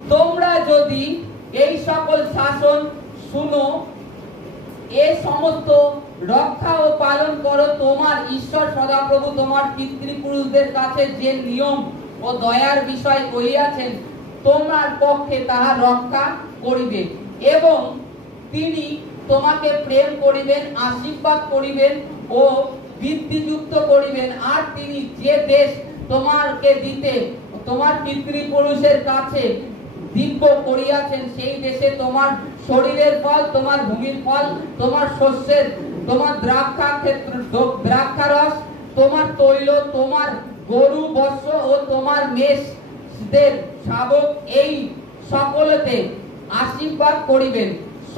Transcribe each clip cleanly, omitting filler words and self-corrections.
তোমরা যদি এই সকল শাসন শুনো, এ সমস্ত রক্ষা ও পালন করো, তোমার ঈশ্বর সদাপ্রভু তোমার পিতৃপুরুষদের কাছে যে নিয়ম ও দয়ার বিষয় কহিয়াছেন, তোমার পক্ষে তাহা রক্ষা করিবে এবং তিনি তোমাকে প্রেম করিবেন, আশীর্বাদ করিবেন ও বৃদ্ধিযুক্ত করিবেন। আর তিনি যে দেশ তোমাকে দিতে তোমার পিতৃপুরুষের কাছে দিব্য করিয়াছেন, সেই দেশে তোমার শরীরের ফল, তোমার ভূমির ফল, তোমার শস্যের, তোমার দ্রাক্ষারস, তোমার তৈল, তোমার গরু বৎস ও তোমার মেষদের শাবক, এই সকলতে আশীর্বাদ করিবেন।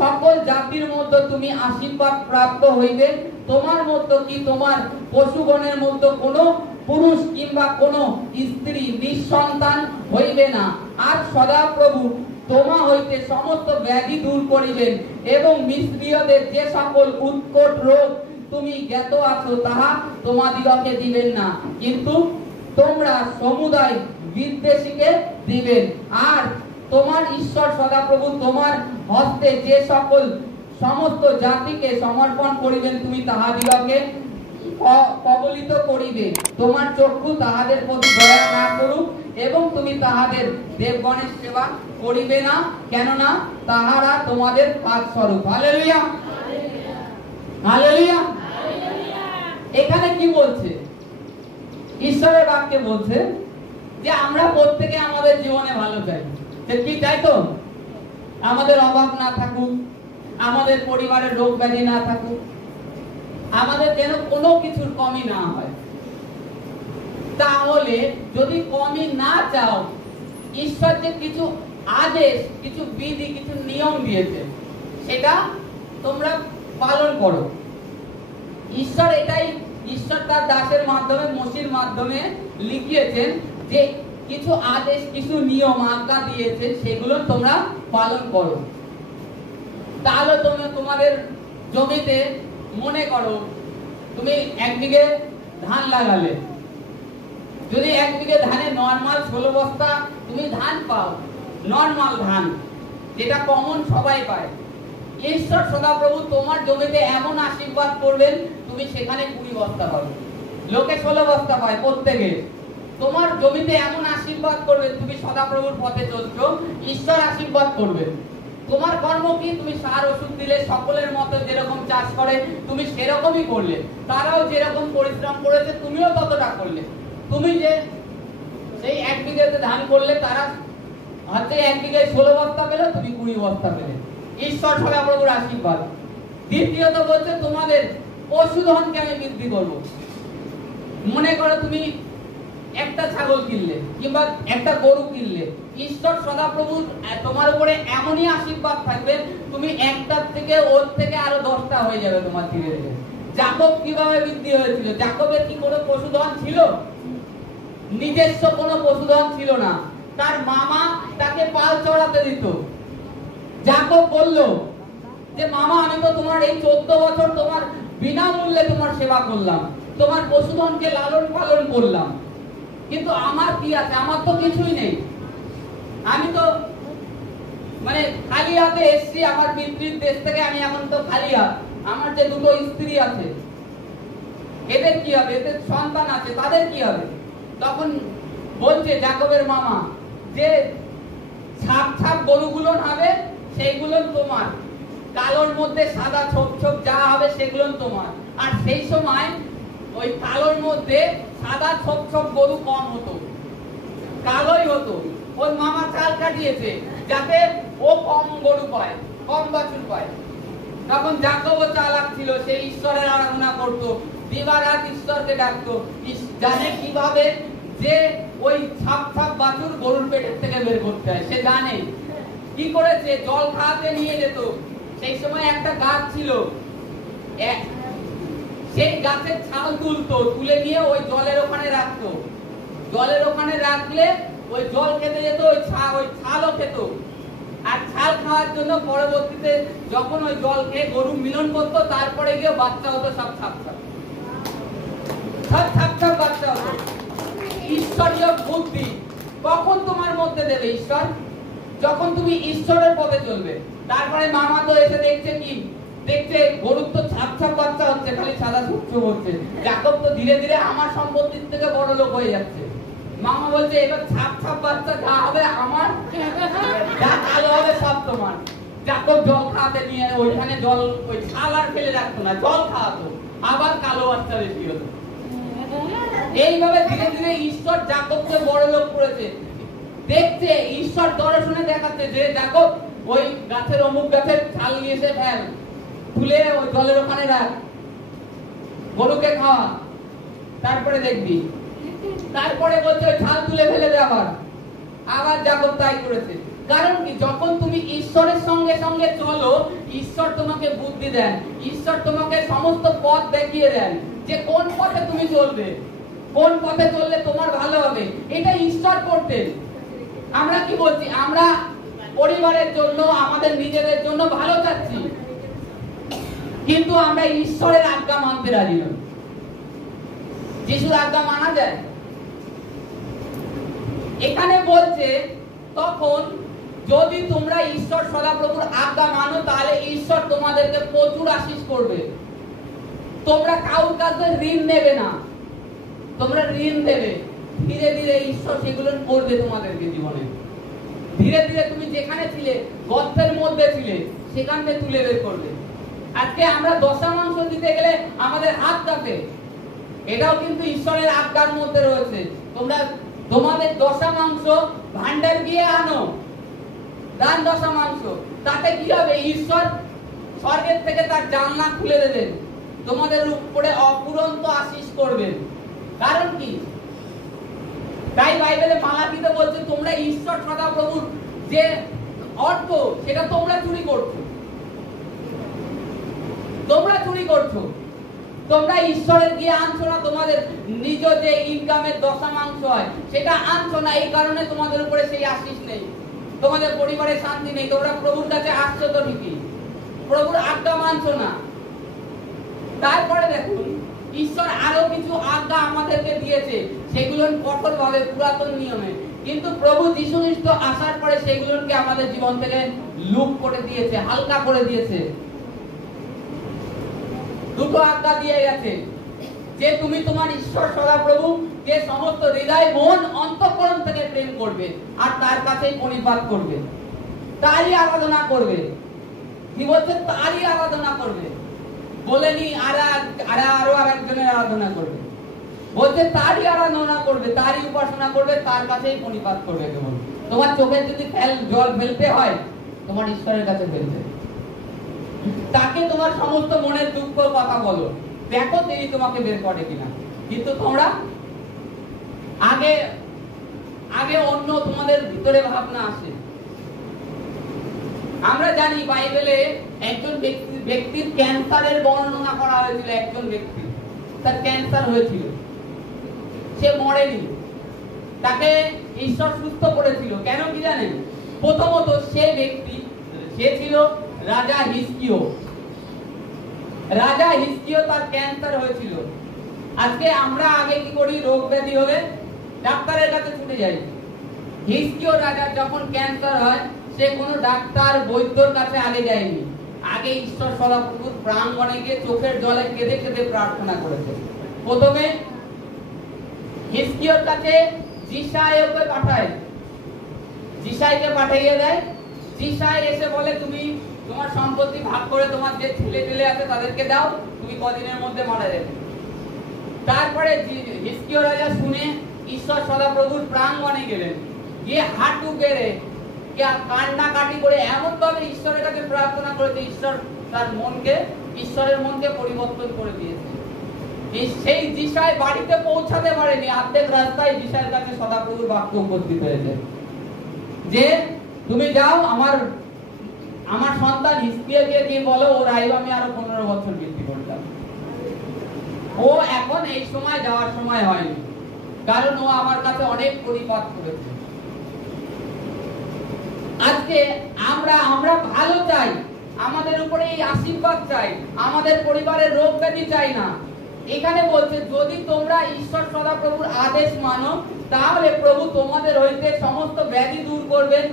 সকল জাতির মধ্যে তুমি আশীর্বাদ প্রাপ্ত হইবে। তোমার মধ্যে কি তোমার পশুগণের মধ্যে কোনো পুরুষ কিংবা কোনো স্ত্রী নিঃসন্তান হইবে না। আর সদাপ্রভু তোমা হইতে সমস্ত ব্যাধি দূর করিবেন এবং মিস্ত্রীয়দের যে সকল উৎকট রোগ তুমি জ্ঞাত আছো, তাহা তোমাদিগকে দিবেন না, কিন্তু তোমরা সমুদায় বিদ্বেষীকে দিবেন। আর তোমার ঈশ্বর সদাপ্রভু তোমার হস্তে যে সকল সমস্ত জাতিকে সমর্পণ করিবেন, তুমি তাহাদিগকে কবলিত করিবে। তোমার চক্ষু তাহাদের প্রতি দয়া না করুক এবং তুমি তাহাদের দেবগণের সেবা করিবে না, কেননা তাহারা তোমাদের পাপ স্বরূপ। Hallelujah, hallelujah. এখানে কি বলছে? ঈশ্বরের বাক্যে বলছে যে আমরা প্রত্যেকে আমাদের জীবনে ভালো চাই। কি চাই? তো আমাদের অভাব না থাকুক, আমাদের পরিবারের রোগ ব্যাধি না থাকুক, আমাদের যেন কোনো কিছুর কমি না হয়। তাহলে যদি কমি না চাও, ঈশ্বর যে কিছু আদেশ, কিছু বিধি, কিছু নিয়ম দিয়েছে, সেটা তোমরা পালন করো। ঈশ্বর তার দাসের মাধ্যমে, মসির মাধ্যমে লিখিয়েছেন যে কিছু আদেশ, কিছু নিয়ম, আজ্ঞা দিয়েছেন, সেগুলো তোমরা পালন করো। তাহলে তোমরা তোমাদের জমিতে, মনে করো তুমি 1 বিঘে ধান লাগালে, যদি 1 বিঘে ধানে নরমাল 16 বস্তা তুমি ধান পাও, নরমাল ধান যেটা কমন সবাই পায়, ঈশ্বর সদাপ্রভু তোমার জমিতে এমন আশীর্বাদ করবেন, তুমি সেখানে 20 বস্তা পাবে। লোকে 16 বস্তা পায় প্রত্যেকে। তোমার জমিতে এমন আশীর্বাদ করবে, তুমি সদাপ্রভুর পথে চলছো, ঈশ্বর আশীর্বাদ করবেন। তোমার কর্ম কি? তুমি সার ওষুধ দিলে, সকলের মতো যেরকম চাষ করে তুমি সেরকমই করলে, তারাও যেরকম পরিশ্রম করেছে তুমিও ততটা করলে। তুমি যে সেই 1 বিঘাতে ধান করলে, তারা হয়তো 1 বিঘায় 16 বস্তা পেলে, তুমি 20 বস্তা পেলে। ঈশ্বর সদাপ্রভুর আশীর্বাদ। দ্বিতীয়ত বলছে তোমাদের পশুধনকে আমি বৃদ্ধি করব। মনে করো তুমি একটা ছাগল কিনলে কিংবা একটা গরু কিনলে, ঈশ্বর সদাপ্রভু তোমার উপরে এমনই আশীর্বাদ থাকবে, তুমি একটার থেকে ওর থেকে আরো 10টা হয়ে যাবে তোমার ধীরে ধীরে। যাকব কিভাবে বৃদ্ধি হয়েছিল? যাকবের কি কোনো পশুধন ছিল? নিজস্ব কোনো পশুধন ছিল না, তার মামা তাকে পাল চড়াতে দিত। যাকব বলল যে মামা, আমি তো তোমার এই 14 বছর তোমার বিনামূল্যে তোমার সেবা করলাম, তোমার পশুধনকে লালন পালন করলাম, কিন্তু আমার কি আছে? আমার তো কিছুই নেই। আমি তো মানে খালি হাতে এসছি আমার পিতৃর দেশ থেকে, আমি এখন তো খালি হাত। আমার যে 2টো স্ত্রী আছে, এদের কি হবে? এদের সন্তান আছে, তাদের কি হবে? তখন বলছে যাকবের মামা যে ছাপ ছাপ গরুগুলো হবে, সেইগুলো তোমার, কালোর মধ্যে সাদা ছোপ ছোপ যা হবে সেগুলো তোমার। আর সেই সময় ওই কালোর মধ্যে সাদা ছোপ ছোপ গরু কম হতো, কালোই হতো। ওই মামা চাল কাটিয়েছে যাতে ও কম গরু পায়, কম বাছুর পায়। তখন যাকব চালাক ছিল, সে ঈশ্বরের আরাধনা করতো, দিবারাত ঈশ্বরকে ডাকতো, জানে কিভাবে যে ওই ছাপ ছাপ বাছুর গরুর পেটের থেকে বের করতে হয়। সে জানে কি করেছে, জল খাওয়াতে নিয়ে যেত। সেই সময় একটা গাছ ছিল, সেই গাছের ছাল তুলতো, তুলে নিয়ে ওই জলের ওখানে রাখতো। জলের ওখানে রাখলে ওই জল খেতে যেত, ওই ছালও খেত। আর ছাল খাওয়ার জন্য পরবর্তীতে যখন ওই জল খেয়ে গরু মিলন করতো, তারপরে গিয়ে বাচ্চা হতো সব ছাপ ছাপ, সব ছাপ ছাপ বাচ্চা হতো। ঈশ্বরীয় বুদ্ধি কখন তোমার মধ্যে দেবে ঈশ্বর? যখন তুমি ঈশ্বরের পথে চলবে। তারপরে মামা তো এসে দেখছে কি, দেখছে গরুর তো ছাপ ছাপ বাচ্চা হচ্ছে, খালি সাদা সূর্য হচ্ছে, যাকব তো ধীরে ধীরে আমার সম্পত্তির থেকে বড় লোক হয়ে যাচ্ছে। মামা বলছে এবার ছাপ ছাপ বাচ্চা যা হবে আমার, যা কালো হবে সব তোমার। যাকব জল খাওয়াতে নিয়ে ওইখানে জল, ওই ছাল আর ফেলে রাখতো না, জল খাওয়াতো, আবার কালো বাচ্চা বেশি হতো। এইভাবে ধীরে ধীরে ঈশ্বর যাকবকে বড় লোক করেছে। দেখছে ঈশ্বর দর্শনে দেখাচ্ছে যে যাকব ওই গাছের অমুক গাছের ছাল নিয়ে এসে ফেল, তুলে ওই জলের ওখানে রাখ, গরুকে খাওয়া, তারপরে দেখবি। তারপরে বলছে ছাল তুলে ফেলে দে, আবার যাকব তাই করেছে। কারণ কি, যখন তুমি ঈশ্বরের সঙ্গে সঙ্গে চলো, ঈশ্বর তোমাকে বুদ্ধি দেন, ঈশ্বর তোমাকে সমস্ত পথ দেখিয়ে দেন যে কোন পথে তুমি চলবে, কোন পথে চললে তোমার ভালো হবে। এটা ঈশ্বর করতেন। আমরা কি বলছি, আমরা পরিবারের জন্য, আমাদের নিজেদের জন্য ভালো চাচ্ছি, কিন্তু আমরা ঈশ্বরের আজ্ঞা মানতে রাজি নই। যিশুর আজ্ঞা মানা যায়? এখানে বলছে তখন যদি তোমরা ঈশ্বর সদাপ্রভুর আজ্ঞা মানো, তাহলে ঈশ্বর তোমাদেরকে প্রচুর আশীষ করবে। তোমরা কাউর কাছে ঋণ নেবে না, তোমরা ঋণ দেবে, ধীরে ধীরে ঈশ্বর সেগুলো করবে তোমাদেরকে জীবনে। ধীরে ধীরে তুমি যেখানে ছিলে, গর্তের মধ্যে ছিলে, সেখান থেকে তুলে বের করবে। আজকে আমরা দশমাংশ দিতে গেলে আমাদের হাত কাঁপে, এটাও কিন্তু ঈশ্বরের আজ্ঞার মধ্যে রয়েছে। তোমরা তোমাদের দশমাংশ ভান্ডার গিয়ে আনো, দান দশমাংশ, তাতে কি হবে, ঈশ্বর স্বর্গের থেকে তার জানলা খুলে দেবেন, তোমাদের উপরে অফুরন্ত আশীষ করবেন। কারণ কি, তাই বাইবেলে মালাকিতে বলছে তোমরা ঈশ্বর সদাপ্রভুর যে অর্থ সেটা তোমরা চুরি করছো, তোমরা চুরি করছো, তোমরা ঈশ্বরের গিয়ে আনছো না, তোমাদের নিজ যে ইনকামের দশমাংশ হয় সেটা আনছো না। এই কারণে তোমাদের উপরে সেই আশীষ নেই, তোমাদের পরিবারে শান্তি নেই। তোমরা প্রভুর কাছে আসছো তো ঠিকই, প্রভুর আজ্ঞা মানছো না। তারপরে দেখুন, ঈশ্বর আরো কিছু আজ্ঞা আমাদেরকে দিয়েছে, সেগুলো কঠোর ভাবে পুরাতন নিয়মে, কিন্তু প্রভু যীশু খ্রিস্ট আসার পরে সেগুলোকে আমাদের জীবন থেকে লুপ করে দিয়েছে, হালকা করে দিয়েছে। দুটো আজ্ঞা দিয়ে গেছে যে তুমি তোমার ঈশ্বর সদাপ্রভু যে সমস্ত হৃদয় মন অন্তঃকরণ থেকে প্রেম করবে আর তার কাছেই পরিপাত করবে, তারই আরাধনা করবে। কি বলছে, তারই আরাধনা করবে, বলেনি আরো আরেকজনের আরাধনা করবে, বলছে তারই আরাধনা করবে, তারই উপাসনা করবে, তার কাছেই পরিপাত করবে। কেবল তোমার চোখে যদি জল ফেলতে হয়, তোমার ঈশ্বরের কাছে ফেলতে, তাকে তোমার সমস্ত মনের দুঃখ কথা বলো, দেখো তিনি তোমাকে বের করে কিনা। কিন্তু তোমরা আগে আগে অন্য তোমাদের ভিতরে ভাবনা আসে। আমরা জানি বাইবেলে একজন ব্যক্তির ক্যান্সারের বর্ণনা করা হয়েছিল। একজন ব্যক্তি, তার ক্যান্সার হয়েছিল, সে মরেনি, তাকে ঈশ্বর সুস্থ করেছিল। কেন কি জানেন? প্রথমত সে ব্যক্তি, সে ছিল রাজা হিজকিয়। রাজা হিজকিয়, তার ক্যান্সার হয়েছিল। আজকে আমরা আগে কি করি, রোগ ব্যাধি হলে ডাক্তারের কাছে ছুটে যাই। হিজকিয় রাজা যখন ক্যান্সার হয়, সে কোনো ডাক্তার বৈদ্যর কাছে আগে যায়নি, আগে ঈশ্বর সদাপ্রভুর প্রাঙ্গণে গিয়ে চোখের জলে কেঁদে কেঁদে প্রার্থনা করেছে। প্রথমে হিজকিয়র কাছে জিসাইকে পাঠায়, জিসাইকে পাঠিয়ে দেয়। জিসাই এসে বলে তুমি তোমার সম্পত্তি ভাগ করে তোমার যে ছেলে পেলে আছে তাদেরকে দাও, তুমি কদিনের মধ্যে মারা যাবে। তারপরে হিজকিয় রাজা শুনে ঈশ্বর সদাপ্রভুর প্রাঙ্গণে গেলেন, গিয়ে হাঁটু গেড়ে কান্নাকাটি করে এমন ভাবে ঈশ্বরের কাছে প্রার্থনা করেছে, ঈশ্বর তার মনকে, ঈশ্বরের মনকে পরিবর্তন করে দিয়েছে। সেই জিসাই বাড়িতে পৌঁছাতে পারেনি, অর্ধেক রাস্তায় জিসাইয়ের কাছে সদাপ্রভুর বাক্য উপস্থিত হয়েছে যে তুমি যাও, আমার সন্তান হিজকিয়াকে গিয়ে বলো ওর আয়ু আমি আরো 15 বছর বৃদ্ধি করলাম। ও এখন এই সময় যাওয়ার সময় হয়নি, কারণ ও আমার কাছে অনেক পরিপাত করেছে। আজকে আমরা ভালো চাই, আমাদের উপরে এই আশীর্বাদ চাই, আমাদের পরিবারের রোগ ব্যাধি চাই না। এখানে বলছে যদি তোমরা ঈশ্বর সদাপ্রভুর আদেশ মানো, তাহলে প্রভু তোমাদের হইতে সমস্ত ব্যাধি দূর করবেন,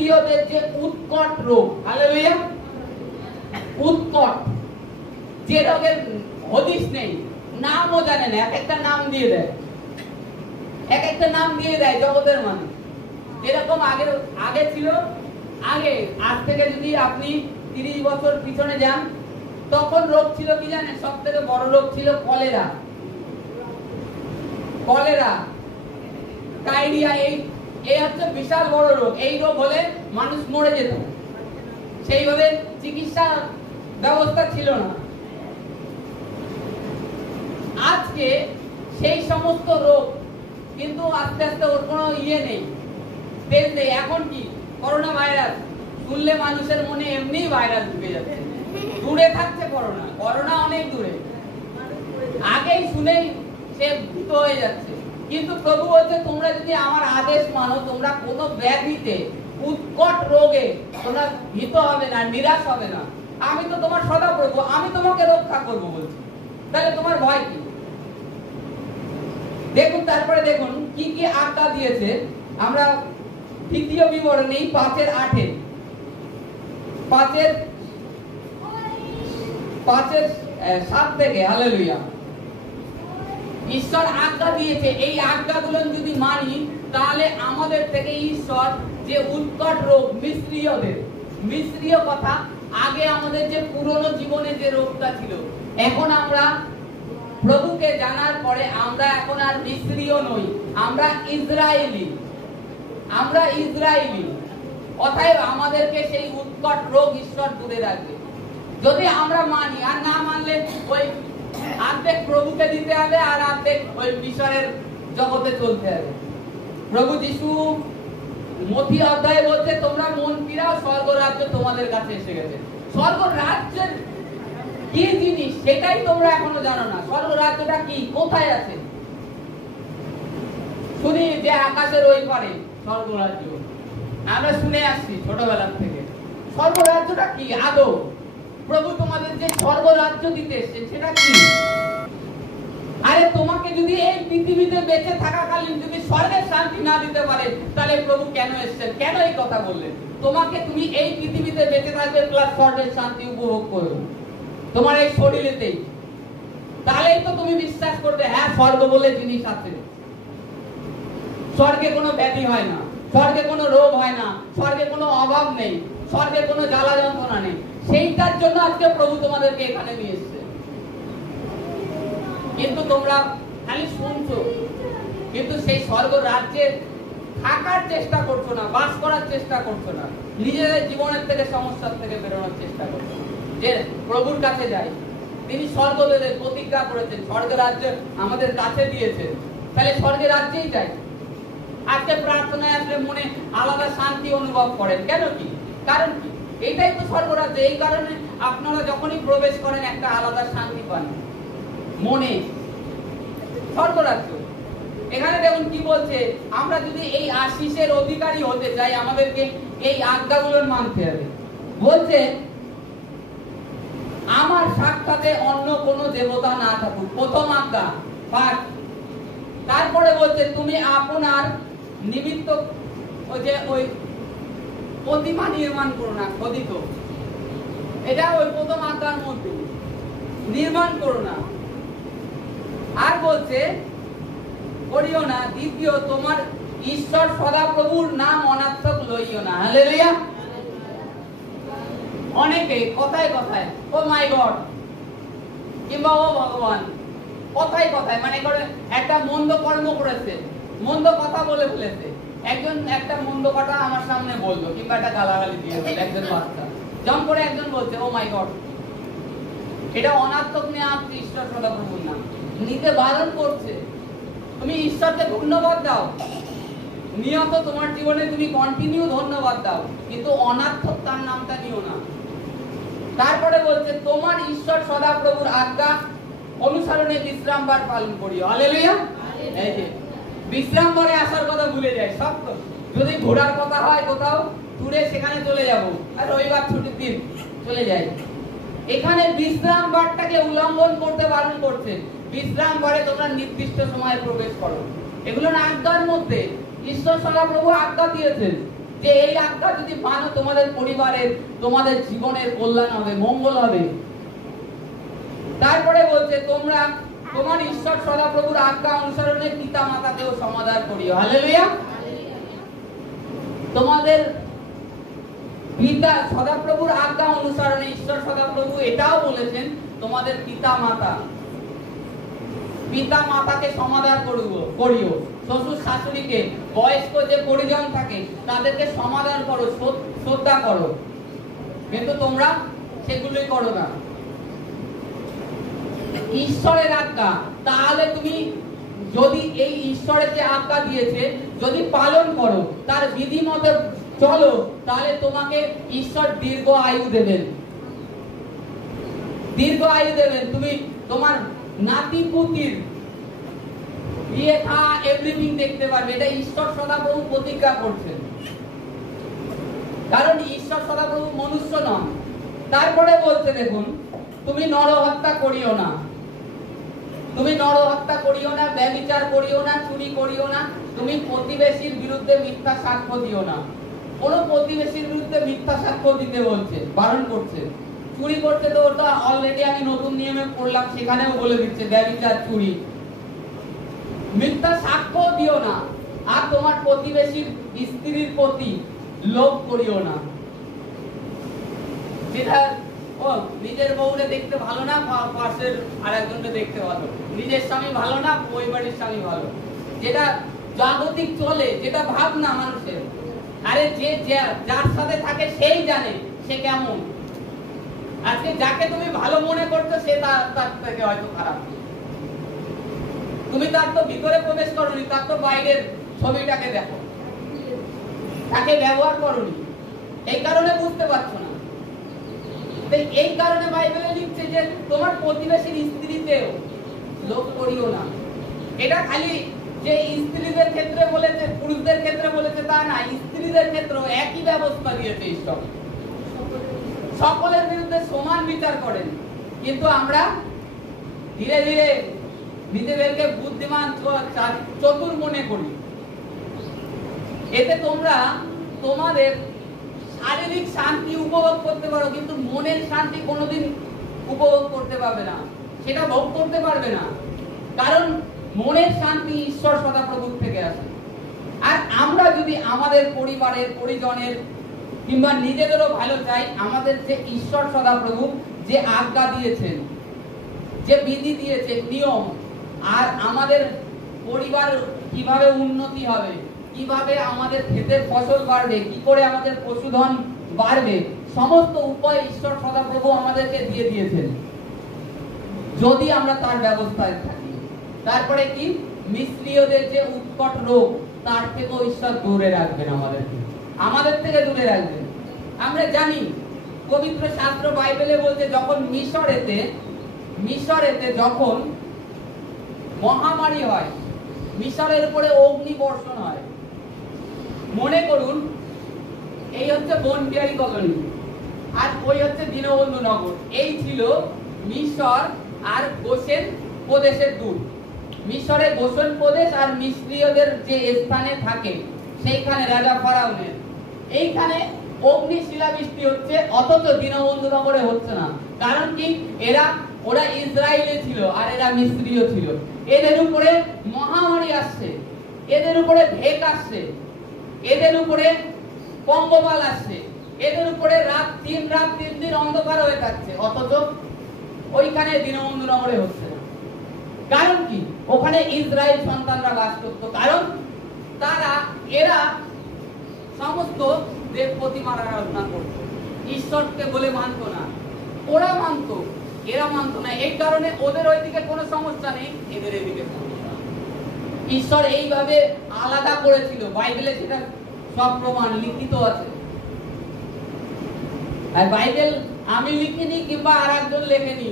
মিস্ত্রীয়দের যে উৎকট রোগ, হালেলুয়া, উৎকট, যে রোগের হদিস নেই, নামও জানে না, এক একটা নাম দিয়ে দেয়, এক একটা নাম দিয়ে দেয় জগতের মানুষ। যেরকম আগে ছিল, আগে আজ থেকে যদি আপনি 30 বছর পিছনে যান, তখন রোগ ছিল কি জানেন? সব থেকে বড় রোগ ছিল কলেরা, কলেরা, ডায়রিয়া। এই হচ্ছে বিশাল বড় রোগ। এই রোগ হলে মানুষ মরে যেত, সেইভাবে চিকিৎসা ব্যবস্থা ছিল না। আজকে সেই সমস্ত রোগ কিন্তু আস্তে আস্তে ওর কোনো নেই, তেল নেই। এখন কি করোনা ভাইরাস শুনলে মানুষের মনে এমনি ভাইরাস ঢুকে যাচ্ছে, দূরে থাকছে করোনা, করোনা অনেক দূরে, আগেই শুনেই সে ভীত হয়ে যাচ্ছে। কিন্তু প্রভু বলছে তোমরা যদি আমার আদেশ মানো, তোমরা কোনো ব্যাধিতে, উৎকট রোগে তোমরা ভীত হবে না, নিরাশ হবে না। আমি তো তোমার সদা প্রভু, আমি তোমাকে রক্ষা করবো বলছি, তাহলে তোমার ভয় কি? দেখুন, তারপরে দেখুন কি কি আজ্ঞা দিয়েছে। আমরা দ্বিতীয় বিবরণী 5:8, 5:7 থেকে, হালেলুয়া। ঈশ্বর আজ্ঞা দিয়েছে, এই আজ্ঞাগুলো যদি মানি তাহলে আমাদের থেকে ঈশ্বর যে উৎকট রোগ, মিস্ত্রীয় কথা, আগে আমাদের যে পুরনো জীবনে যে রোগটা ছিল, এখন আমরা প্রভুকে জানার পরে আমরা এখন আর মিস্ত্রীও নই, আমরা ইসরায়েলি, আমরা ইসরায়েলি। অতএব আমাদেরকে সেই উৎকট রোগ ঈশ্বর দূরে রাখবে যদি আমরা মানি। আর না মানলে ওই অর্ধেক প্রভুকে দিতে হবে আর অর্ধেক ওই মিশরের জগতে চলতে হবে। প্রভু যিশু মথি অধ্যায়ে বলছে তোমরা মন ফিরাও, স্বর্গ রাজ্য তোমাদের কাছে এসে গেছে। স্বর্গ রাজ্যের কি জিনিস সেটাই তোমরা এখনো জানো না। স্বর্গ রাজ্যটা কি, কোথায় আছে? শুনি যে আকাশের ওই পারে স্বর্গ রাজ্য, আমরা শুনে আসছি ছোটবেলা থেকে। স্বর্গ রাজ্যটা কি আদৌ? প্রভু তোমাদের যে স্বর্গ রাজ্য দিতে এসেছে সেটা কি? আরে তোমাকে যদি এই পৃথিবীতে বেঁচে থাকাকালীন যদি স্বর্গের শান্তি না দিতে পারে, তাহলে প্রভু কেন এসেছেন? কেন এই কথা বললেন? তোমাকে, তুমি এই পৃথিবীতে বেঁচে থাকবে প্লাস স্বর্গের শান্তি উপভোগ করবে তোমার এই শরীরেতেই, তাহলেই তো তুমি বিশ্বাস করবে হ্যাঁ স্বর্গ বলে জিনিস আছে। স্বর্গে কোনো ব্যাধি হয় না, স্বর্গে কোনো রোগ হয় না, স্বর্গে কোনো অভাব নেই, স্বর্গে কোনো জ্বালা যন্ত্রণা নেই। সেইটার জন্য আজকে প্রভু তোমাদেরকে এখানে নিয়ে এসেছে। কিন্তু তোমরা খালি শুনছো, কিন্তু সেই স্বর্গ রাজ্যে থাকার চেষ্টা করছো না, বাস করার চেষ্টা করছো না, নিজেদের জীবনের থেকে, সমস্যার থেকে বেরোনোর চেষ্টা করছো। যে প্রভুর কাছে যাই, তিনি স্বর্গদূতের প্রতিজ্ঞা করেছেন, স্বর্গ রাজ্য আমাদের কাছে দিয়েছেন, তাহলে স্বর্গের রাজ্যেই যাই। আজকে প্রার্থনায় আসলে মনে আলাদা শান্তি অনুভব করেন, কেন কি? কারণ কি? এইটাই তো স্বর্গরাজ্য। এই কারণে আপনারা যখনই প্রবেশ করেন একটা আলাদা শান্তি পান মনে, স্বর্গরাজ্য। এখানে দেখুন কি বলছে, আমরা যদি এই আশিসের অধিকারী হতে চাই আমাদেরকে এই আজ্ঞাগুলো মানতে হবে। বলছে আমার সাক্ষাতে অন্য কোনো দেবতা না থাকুক, প্রথম আজ্ঞা পাঠ। তারপরে বলছে তুমি আপনার নিমিত্ত ওই প্রতিমা নির্মাণ করো না, খোদিত। এটা ওই প্রথম আজ্ঞার মধ্যে, নির্মাণ করো না। আর বলছে করিও না। দ্বিতীয়, তোমার ঈশ্বর সদাপ্রভুর নাম অনার্থক লইও না। হালেলুয়া। অনেকে কথায় কথায় ও মাই গড কিংবা ও ভগবান, কথায় কথায় মানে করে একটা মন্দ কর্ম করেছে, মন্দ কথা বলে ফেলেছে। একজন একটা মন্দ কথা আমার সামনে বললো, কিংবা একটা গালাগালি দিয়ে বলল একজন বাচ্চা, যেমন করে একজন বলছে ও মাই গড, এটা অনার্থক নেওয়া ঈশ্বর সদাপ্রভুর নাম নিতে বারণ করছে। তুমি ঈশ্বরকে ধন্যবাদ দাও, নিয়ত তোমার জীবনে তুমি কন্টিনিউ ধন্যবাদ দাও, কিন্তু অনার্থক তার নামটা নিও না। তারপরে বলছে তোমার ঈশ্বর সদাপ্রভুর আজ্ঞা অনুসরণে বিশ্রামবার পালন করিও। হালেলুয়া। এই যে বিশ্রামবারে আসার কথা ভুলে যায় সব। তো যদি ঘোরার কথা হয় কোথাও দূরে, সেখানে চলে যাব, আর রবিবার ছুটির দিন চলে যাই। এখানে বিশ্রামবারটাকে উল্লঙ্ঘন করতে বারণ করছে। বিশ্রামবারে তোমরা নির্দিষ্ট সময়ে প্রবেশ করো। এগুলো না আজ্ঞার মধ্যে, ঈশ্বর সদাপ্রভু আজ্ঞা দিয়েছেন। যে এই আজ্ঞা যদি মানো তোমাদের পরিবারের, তোমাদের জীবনের কল্যাণ হবে, মঙ্গল হবে। তারপরে বলছে তোমরা তোমার ঈশ্বর সদাপ্রভুর আজ্ঞা অনুসরণে পিতা মাতাকেও সমাদর করিও। হালেলুয়া। তোমাদের পিতা সদাপ্রভুর আজ্ঞা অনুসরণে ঈশ্বর সদাপ্রভু এটাও বলেছেন তোমাদের পিতা মাতাকে সমাদর করিও। শ্বশুর শাশুড়িকে, বয়স্ক যে পরিজন থাকে তাদেরকে সমাদর করো, শ্রদ্ধা করো, কিন্তু তোমরা সেগুলোই করো না। ঈশ্বরের আজ্ঞা, তাহলে তুমি যদি এই ঈশ্বরের যে আজ্ঞা দিয়েছে যদি পালন করো, তার বিধি মতো চলো, তাহলে তোমাকে ঈশ্বর দীর্ঘ আয়ু দেবেন। তুমি তোমার নাতি পুতির বিয়ে থা এভরিথিং দেখতে পারবে। এটা ঈশ্বর সদাপ্রভু প্রতিজ্ঞা করছেন, কারণ ঈশ্বর সদাপ্রভু মনুষ্য নন। তারপরে বলছে দেখুন, তুমি নরহত্যা করিও না, ব্যভিচার করিও না, চুরি করিও না, তুমি প্রতিবেশীর বিরুদ্ধে মিথ্যা সাক্ষ্য দিও না। কোন প্রতিবেশীর বিরুদ্ধে মিথ্যা সাক্ষ্য দিতে বলছে, বারণ করছে। চুরি করতে তো ওটা অলরেডি আমি নতুন নিয়মে পড়লাম, সেখানেও বলে দিচ্ছে ব্যভিচার, চুরি। মিথ্যা সাক্ষ্য দিও না। আর তোমার প্রতিবেশীর স্ত্রীর প্রতি লোভ করিও না। যেটা নিজের বউরে দেখতে ভালো না, পাশের আরেকজনকে দেখতে ভালো। নিজের স্বামী ভালো না, ওই বাড়ির স্বামী ভালো। যেটা জাগতিক চলে, যেটা ভাবনা মানুষের, আরে যে যার সাথে থাকে সেই জানে সে কেমন। আজকে যাকে তুমি ভালো মনে করছো সে তার থেকে হয়তো খারাপ। তুমি তার তো ভিতরে প্রবেশ করোনি, তার তো বাইরের ছবিটাকে দেখো, তাকে ব্যবহার করোনি, এই কারণে বুঝতে পারছো না। এই কারণে বাইবেলে লিখছে যে তোমার প্রতিবেশীর স্ত্রীতেও লোভ করিও না। এটা খালি যে স্ত্রীদের ক্ষেত্রে বলেছে, পুরুষদের ক্ষেত্রে বলেছে তা না, স্ত্রীদের ক্ষেত্রেও একই ব্যবস্থা দিয়েছে ঈশ্বর। সকলের বিরুদ্ধে সমান বিচার করেন, কিন্তু আমরা ধীরে ধীরে নিজেদেরকে বুদ্ধিমান, চতুর মনে করি। এতে তোমরা তোমাদের শারীরিক শান্তি উপভোগ করতে পারো, কিন্তু মনের শান্তি কোনোদিন উপভোগ করতে পারবে না, সেটা ভোগ করতে পারবে না। কারণ মনের শান্তি ঈশ্বর সদাপ্রভুর থেকে আসে। আর আমরা যদি আমাদের পরিবারের, পরিজনের কিংবা নিজেদেরও ভালো চাই, আমাদের যে ঈশ্বর সদাপ্রভু যে আজ্ঞা দিয়েছেন, যে বিধি দিয়েছে, নিয়ম, আর আমাদের পরিবার কিভাবে উন্নতি হবে, কিভাবে আমাদের ক্ষেতের ফসল বাড়বে, কি করে আমাদের পশুধন বাড়বে, সমস্ত উপায় ঈশ্বর সদাপ্রভু আমাদেরকে দিয়ে দিয়েছেন, যদি আমরা তার ব্যবস্থায় থাকি। তারপরে কি, মিশ্রীয়দের যে উৎকট রোগ, তার থেকেও ঈশ্বর দূরে রাখবেন, আমাদের থেকে দূরে রাখবেন। আমরা জানি পবিত্র শাস্ত্র বাইবেলে বলছে যখন মিশরেতে যখন মহামারী হয়, মিশরের উপরে অগ্নি বর্ষণ হয়। মনে করুন এই হচ্ছে বনবিহারী কলোনি, আর ওই হচ্ছে দীনবন্ধু নগর। এই ছিল মিশর আর গোশেন প্রদেশের দূর। মিশরে গোশেন প্রদেশ আর মিশ্রীয়দের যে স্থানে থাকে সেইখানে রাজা ফারাউনের, এইখানে অগ্নি শিলাবৃষ্টি হচ্ছে, অথচ দীনবন্ধু নগরে হচ্ছে না। কারণ কি, ওরা ইসরায়েলে ছিল আর এরা মিশ্রীয় ছিল। এদের উপরে মহামারী আসছে, এদের উপরে ভেক আসছে, এদের উপরে পঙ্গপাল আসছে, এদের উপরে তিন রাত তিন দিন অন্ধকার হয়ে থাকছে, অথচ ওইখানে দীনবন্ধু নগরে হচ্ছে না। কারণ কি, ওখানে ইসরায়েল সন্তানরা বাস করতো। কারণ এরা সমস্ত দেব প্রতিমার আরাধনা করত, ঈশ্বরকে বলে মানত না। ওরা মানত, এরা মানত না। এই কারণে ওদের ওইদিকে কোনো সমস্যা নেই, এদের এদিকে সমস্যা। ঈশ্বর এইভাবে আলাদা করেছিল, বাইবেলে সেটা সব প্রমাণ লিখিত আছে। আর বাইবেল আমি লিখিনি কিংবা আর একজন লেখেনি,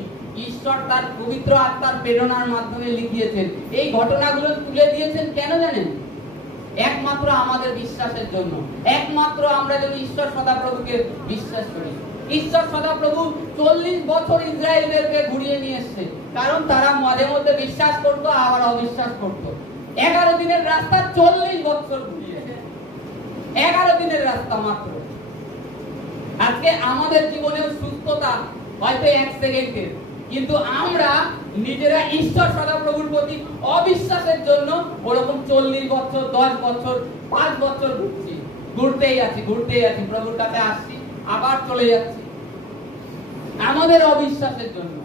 ঈশ্বর তার পবিত্র আত্মার প্রেরণার মাধ্যমে লিখিয়েছেন। এই ঘটনাগুলো তুলে দিয়েছেন কেন জানেন? একমাত্র আমাদের বিশ্বাসের জন্য, একমাত্র আমরা যদি ঈশ্বর সদাপ্রভুকে বিশ্বাস করি। ঈশ্বর সদাপ্রভু 40 বছর ইসরায়েলদেরকে ঘুরিয়ে নিয়ে এসেছে, কারণ তারা মাঝে মধ্যে বিশ্বাস করত আবার অবিশ্বাস করত। 11 দিনের রাস্তা 40 বছর ঘুরিয়েছে। 11 দিনের রাস্তা মাত্র। আজকে আমাদের জীবনেও সুস্থতা হয়তো 1 সেকেন্ডের, কিন্তু আমরা নিজেরা ঈশ্বর সদাপ্রভুর প্রতি অবিশ্বাসের জন্য ওরকম 40 বছর, 10 বছর, 5 বছর ঘুরতেই আছি, প্রভুর কাছে আসছি, আবার চলে যাচ্ছি আমাদের অবিশ্বাসের জন্য।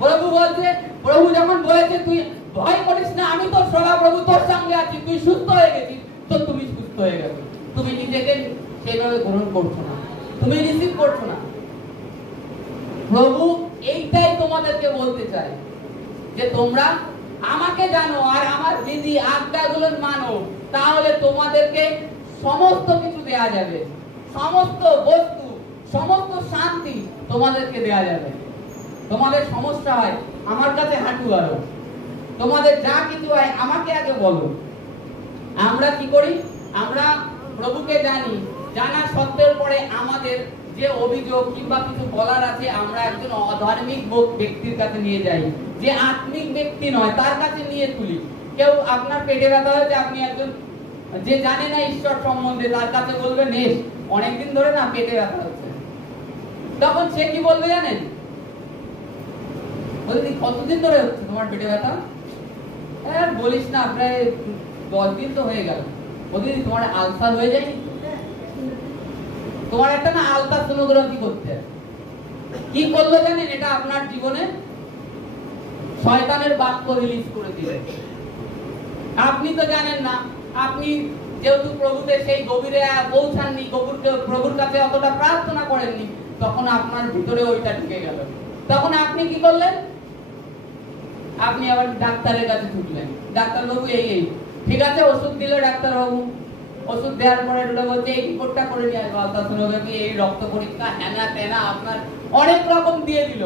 প্রভু বলছে, প্রভু যখন বলেছে তুই ভয় করিস না, আমি তোর সদাপ্রভু, তোর সঙ্গে আছি, তুই সুস্থ হয়ে গেছিস, তো তুমি সুস্থ হয়ে গেছো। তুমি নিজেকে সেইভাবে গ্রহণ করছো না, তুমি রিসিভ করছো না। প্রভু এইটাই তোমাদেরকে বলতে চাই যে তোমরা আমাকে জানো আর আমার বিধি আজ্ঞাগুলো মানো, তাহলে তোমাদেরকে সমস্ত কিছু দেয়া যাবে, সমস্ত বস্তু, সমস্ত শান্তি তোমাদেরকে দেয়া যাবে। তোমাদের সমস্যা হয় আমার কাছে হাঁটু গাড়ো, তোমাদের যা কিছু হয় আমাকে আগে বলো। আমরা কি করি? আমরা প্রভুকে জানি, জানা সত্ত্বেও পরে আমাদের যে অভিযোগ কিংবা কিছু বলার আছে, আমরা একজন অধার্মিক ব্যক্তির কাছে নিয়ে যাই, যে আত্মিক ব্যক্তি নয় তার কাছে নিয়ে তুলি। কেউ আপনার পেটে ব্যথা হয়েছে, আপনি একজন যে জানে না ঈশ্বর সম্বন্ধে তার কাছে বলবেন, নেশ অনেকদিন ধরে না পেটে ব্যথা হচ্ছে। তখন সে কি বলবে জানেন? বলবি কতদিন ধরে হচ্ছে তোমার পেটে ব্যথা? হ্যাঁ বলিস না, প্রায় 10 দিন তো হয়ে গেল। বলবি তোমার আলসার হয়ে যায়, তোমার একটা না আলট্রাসোনোগ্রাফি করতে। কি করলো জানেন? এটা আপনার জীবনে শয়তানের বাক্য রিলিজ করে দিলেন। আপনি তো জানেন না, আপনি যেহেতু প্রভুতে সেই গভীরে পৌঁছাননি, প্রভুর কাছে অতটা প্রার্থনা করেননি, তখন আপনার ভিতরে ওইটা ঢুকে গেল। তখন আপনি কি করলেন? আপনি আবার ডাক্তারের কাছে ছুটলেন, ডাক্তারবাবু এই ঠিক আছে, ওষুধ দিল ডাক্তারবাবু। ওষুধ দেওয়ার পরে বলছে এই রিপোর্টটা করে নিয়ে আসবো, আলট্রাসোনোগ্রাফি, এই রক্ত পরীক্ষা, হ্যানা তেনা, আপনার অনেক রকম দিয়ে দিল।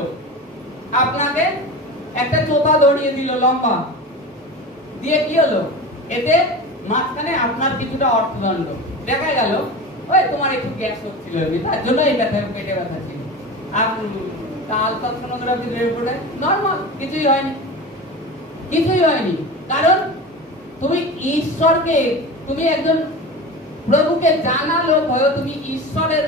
আপনাকে একটা চোতা ধরিয়ে দিল লম্বা, দিয়ে কি হলো? এতে মাঝখানে আপনার কিছুটা অর্থদণ্ড দেখা গেল, ওই তোমার একটু গ্যাস হচ্ছিল, তার জন্য এই ব্যথা, পেটে ব্যথা ছিল। আর আলট্রাসোনোগ্রাফি রিপোর্টে নরমাল, কিছুই হয়নি, কিছুই হয়নি। কারণ তুমি ঈশ্বরকে, তুমি একজন প্রভুকে জানা লোক হয়ে তুমি ঈশ্বরের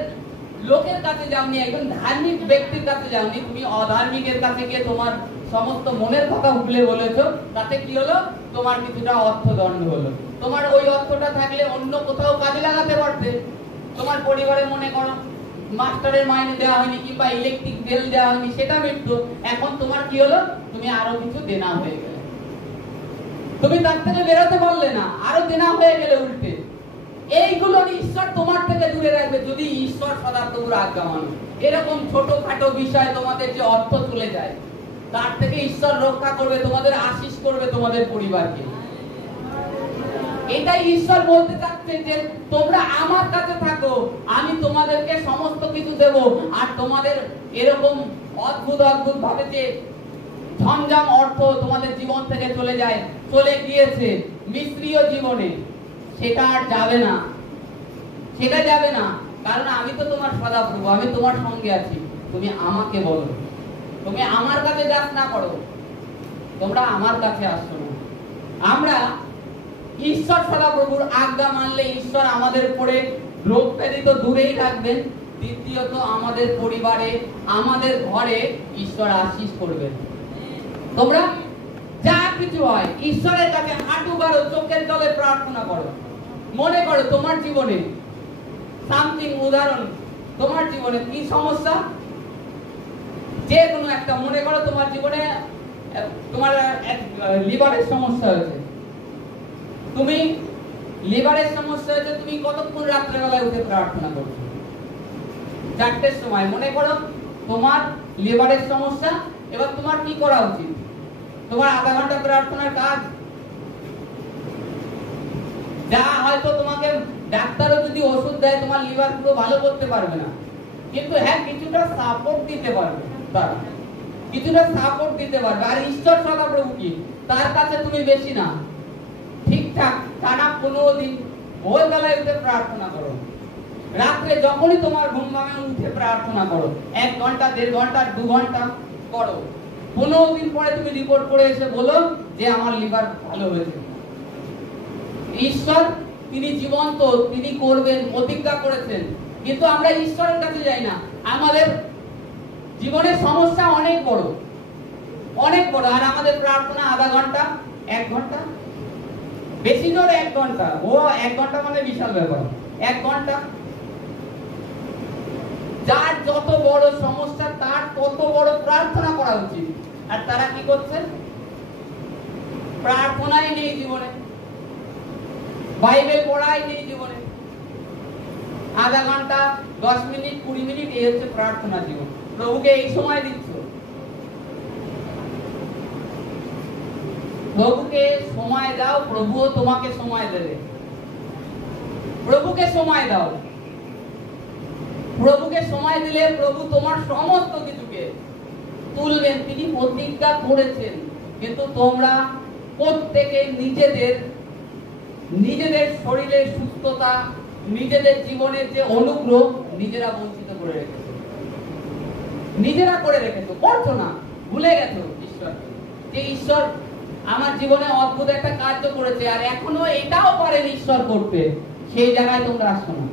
লোকের কাছে যাওনি, একজন ধার্মিক ব্যক্তির কাছে যাওনি, তুমি অধার্মিকের কাছে গিয়ে তোমার সমস্ত মনের কথা ভুলে বলেছো। তাতে কি হলো? তোমার কিছুটা অর্থদণ্ড হলো। তোমার ওই অর্থটা থাকলে অন্য কোথাও কাজে লাগাতে পারতে। তোমার পরিবারে মনে করো মাস্টারের মাইনে দেওয়া হয়নি কিংবা ইলেকট্রিক বিল দেওয়া হয়নি, সেটা মিটতো। এখন তোমার কি হলো? তুমি আরো কিছু দেনা হয়ে গেলে, তুমি তার থেকে বেরোতে পারলে না, আরো দেনা হয়ে গেলে উল্টে। এইগুলো ঈশ্বর তোমার থেকে দূরে রাখবে যদি ঈশ্বর সদাপ্রভুর আজ্ঞা মানো। এরকম ছোটখাটো বিষয় তোমাদের যে অর্থ চলে যায়, তার থেকে ঈশ্বর রক্ষা করবে, তোমাদের আশীষ করবে তোমাদের পরিবারকে। এটাই ঈশ্বর বলতে চাচ্ছে যে তোমরা আমার কাছে থাকো, আমি তোমাদেরকে সমস্ত কিছু দেব। আর তোমাদের এরকম অদ্ভুত অদ্ভুত ভাবে যে ঝমঝম অর্থ তোমাদের জীবন থেকে চলে যায়, চলে গিয়েছে মিশ্রীয় জীবনে, সেটা আর যাবে না, সেটা যাবে না। কারণ আমি তো তোমার সদাপ্রভু, আমি তোমার সঙ্গে আছি। তুমি আমাকে বলো, তুমি আমার কাছে যাস না করো, তোমরা আমার কাছে আসছো না। আমরা ঈশ্বর সদাপ্রভুর আজ্ঞা মানলে ঈশ্বর আমাদের উপরে রোগ ব্যাধি তো দূরেই রাখবেন, দ্বিতীয়ত আমাদের পরিবারে, আমাদের ঘরে ঈশ্বর আশীষ করবেন। তোমরা যা কিছু হয় ঈশ্বরের কাছে হাঁটু গাড়ো, চোখের জলে প্রার্থনা করো। মনে করো তোমার জীবনে সামথিং, উদাহরণ, তোমার জীবনে কি সমস্যা, যে কোনো একটা, মনে করো তোমার জীবনে তোমার লিভারের সমস্যা হয়েছে, তুমি লিভারের সমস্যা হয়েছে, তুমি কতক্ষণ রাত্রেবেলায় উঠে প্রার্থনা করছো? 4টের সময়। মনে করো তোমার লিভারের সমস্যা, এবার তোমার কি করা উচিত? তোমার আধা ঘন্টা প্রার্থনার কাজ। যা হয়তো তোমাকে ডাক্তারও যদি ওষুধ দেয়, তোমার লিভার পুরো ভালো করতে পারবে না, কিন্তু হ্যাঁ কিছুটা সাপোর্ট দিতে পারবে, তারা কিছুটা সাপোর্ট দিতে পারবে। আর ঈশ্বর সদাপ্রভু কি, তার কাছে তুমি বেশি না, ঠিকঠাক টানা 15 দিন ভোরবেলায় উঠে প্রার্থনা করো, রাত্রে যখনই তোমার ঘুম ভাঙে উঠে প্রার্থনা করো, 1 ঘন্টা, 1.5 ঘন্টা, 2 ঘন্টা করো। 15 দিন পরে তুমি রিপোর্ট করে এসে বলো যে আমার লিভার ভালো হয়েছে। ঈশ্বর তিনি জীবন্ত, তিনি করবেন, প্রতিজ্ঞা করেছেন। কিন্তু আমরা ঈশ্বরের কাছে যাই না। আমাদের জীবনের সমস্যা অনেক বড়, অনেক বড়। আর আমাদের প্রার্থনা আধা ঘন্টা, 1 ঘন্টা, বেশি জোর 1 ঘন্টা। ও 1 ঘন্টা মানে বিশাল ব্যাপার। 1 ঘন্টা। যার যত বড় সমস্যা তার তত বড় প্রার্থনা করা উচিত। আর তারা কি করছে? প্রার্থনাই নেই জীবনে, বাইবেল পড়াই নেই জীবনে। আধা ঘন্টা, 10 মিনিট, 20 মিনিট, এই হচ্ছে প্রার্থনা জীবন। প্রভুকে এই সময় দিচ্ছ, প্রভুকে সময় দাও, প্রভুও তোমাকে সময় দেবে। প্রভুকে সময় দাও। প্রভুকে সময় দিলে প্রভু তোমার সমস্ত কিছুকে তুলবেন। তিনি প্রতিজ্ঞা করেছেন। কিন্তু তোমরা প্রত্যেকে নিজেদের শরীরের সুস্থতা, নিজেদের জীবনের যে অনুগ্রহ নিজেরা বঞ্চিত করে রেখেছো, নিজেরা করে রেখেছো, করছো না, ভুলে গেছো ঈশ্বরকে। যে ঈশ্বর আমার জীবনে অদ্ভুত একটা কার্য করেছে, আর এখনো এটাও পারেন ঈশ্বর করতে, সেই জায়গায় তোমরা আসছো না।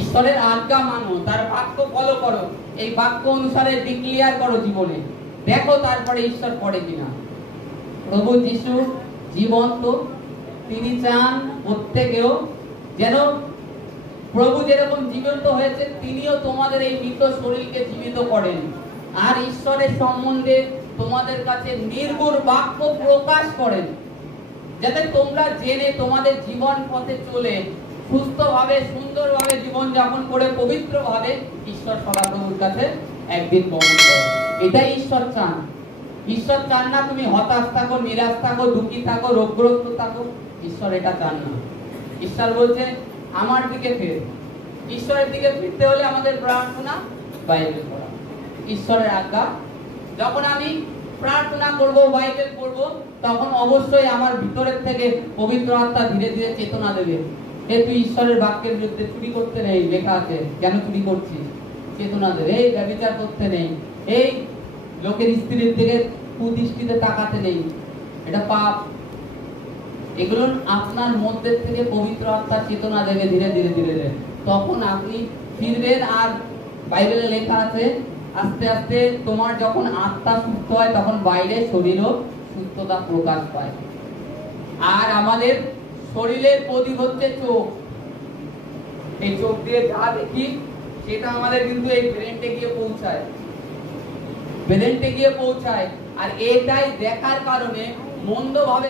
ঈশ্বরের আজ্ঞা মানো, তার বাক্য ফলো করো, এই বাক্য অনুসারে ডিক্লেয়ার করো জীবনে, দেখো তারপরে ঈশ্বর করে কিনা। প্রভু যিশু জীবন্ত, তিনি চান প্রত্যেকেও যেন প্রভু যেরকম জীবন্ত হয়েছে তিনিও তোমাদের এই মৃত শরীরকে জীবিত করেন, আর ঈশ্বরের সম্বন্ধে তোমাদের কাছে নির্ভুল বাক্য প্রকাশ করেন, যাতে তোমরা জেনে তোমাদের জীবন পথে চলে সুস্থভাবে, সুন্দরভাবে জীবন যাপন করে পবিত্রভাবে ঈশ্বর সদাপ্রভুর কাছে একদিন গমন করো। এটাই ঈশ্বর চান। ঈশ্বর চান না তুমি হতাশ থাকো, নিরাশ থাকো, দুঃখী থাকো, রোগগ্রস্ত থাকো। ঈশ্বর এটা চান না। ঈশ্বর বলছে আমার দিকে ফির। ঈশ্বরের দিকে ফিরতে হলে আমাদের প্রার্থনা, বাইবেল পড়া, ঈশ্বরের আজ্ঞা। যখন আমি প্রার্থনা করব, বাইবেল পড়ব, তখন অবশ্যই আমার ভিতরের থেকে পবিত্র আত্মা ধীরে ধীরে চেতনা দেবে, তুই ঈশ্বরের বাক্যের বিরুদ্ধে চুরি করতে নেই, লেখা আছে, কেন চুরি করছিস? চেতনা দেবে। এই ব্যভিচার করতে নেই, এই লোকের স্ত্রীর দিকে কুদৃষ্টিতে তাকাতে নেই, এটা পাপ। এগুলো আপনার মধ্যে থেকে পবিত্র আত্মা চেতনা দেবে ধীরে ধীরে ধীরে ধীরে। তখন আপনি ফিরবেন। আর বাইবেলে লেখা আছে আস্তে আস্তে তোমার যখন আত্মা সুস্থ হয় তখন বাইরে শরীরও সুস্থতা প্রকাশ পায়। আর আমাদের শরীরের প্রদীপ হচ্ছে চোখ। এই চোখ দিয়ে যা দেখি সেটা আমাদের কিন্তু এই ব্রেনটে গিয়ে পৌঁছায়, ব্রেনটে গিয়ে পৌঁছায়। আর এটাই দেখার কারণে মন্দ ভাবে